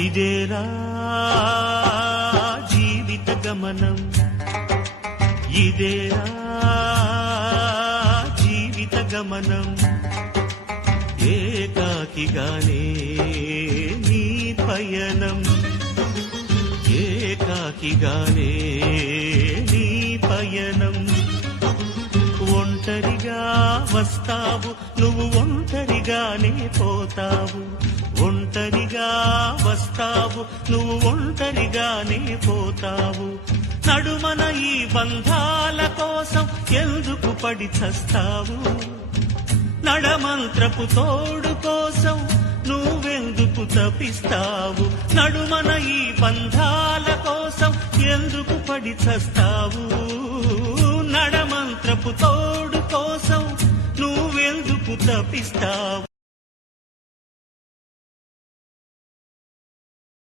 ఇదేరా జీవిత గమనం, ఇదేరా జీవిత గమనం. ఏకాకిగానే నీ పయనం, ఏకాకిగానే నీ పయనం. ఒంటరిగా వస్తావు నువ్వు, ఒంటరిగానే పోతావు. ఒంటరిగా వస్తావు నువ్వు, ఒంటరిగానే పోతావు. నడుమన ఈ బంధాల కోసం ఎందుకు పడి చస్తావు? నడమంత్రపు తోడు కోసం నువ్వెందుకు తపిస్తావు? నడుమన ఈ బంధాల కోసం ఎందుకు పడి చస్తావు? నడమంత్రపు తోడు కోసం నువ్వెందుకు తపిస్తావు?